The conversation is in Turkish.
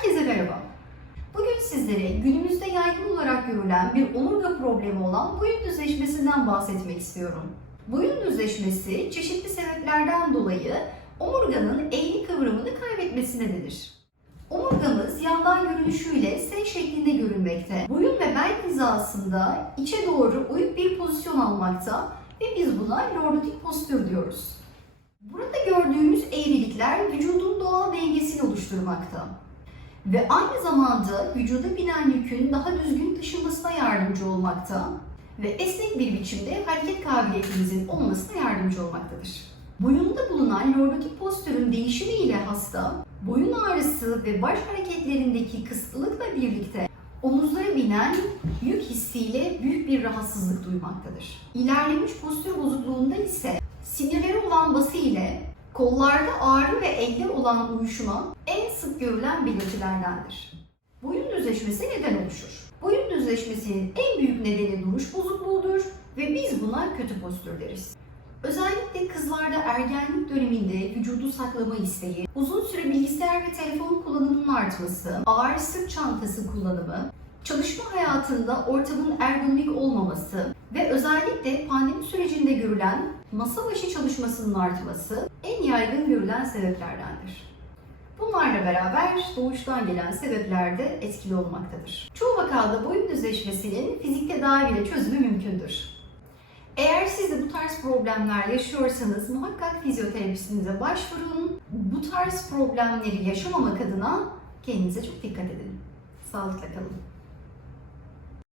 Herkese merhaba. Bugün sizlere günümüzde yaygın olarak görülen bir omurga problemi olan boyun düzleşmesinden bahsetmek istiyorum. Boyun düzleşmesi çeşitli sebeplerden dolayı omurganın eğri kıvrımını kaybetmesi nedenidir. Omurgamız yandan görünüşüyle S şeklinde görünmekte. Boyun ve bel hizasında içe doğru uyuk bir pozisyon almakta ve biz buna lordotik postür diyoruz. Burada gördüğümüz eğrilikler vücudun doğal dengesini oluşturmakta. Ve aynı zamanda vücuda binen yükün daha düzgün taşınmasına yardımcı olmakta ve esnek bir biçimde hareket kabiliyetimizin olmasına yardımcı olmaktadır. Boyunda bulunan lordotik postürün değişimi ile hasta, boyun ağrısı ve baş hareketlerindeki kısıtlılıkla birlikte omuzlara binen yük hissiyle büyük bir rahatsızlık duymaktadır. İlerlemiş postür bozukluğunda ise sinirleri olan bası ile kollarda ağrı ve elde olan uyuşma sık görülen belirtilerdendir. Boyun düzleşmesi neden oluşur? Boyun düzleşmesinin en büyük nedeni duruş bozukluğudur ve biz buna kötü postür deriz. Özellikle kızlarda ergenlik döneminde vücudu saklama isteği, uzun süre bilgisayar ve telefon kullanımının artması, ağır sırt çantası kullanımı, çalışma hayatında ortamın ergonomik olmaması ve özellikle pandemi sürecinde görülen masa başı çalışmasının artması en yaygın görülen sebeplerdendir. Bunlarla beraber doğuştan gelen sebepler de etkili olmaktadır. Çoğu vakada boyun düzleşmesinin fizik tedaviyle çözümü mümkündür. Eğer siz de bu tarz problemler yaşıyorsanız muhakkak fizyoterapistinize başvurun. Bu tarz problemleri yaşamamak adına kendinize çok dikkat edin. Sağlıkla kalın.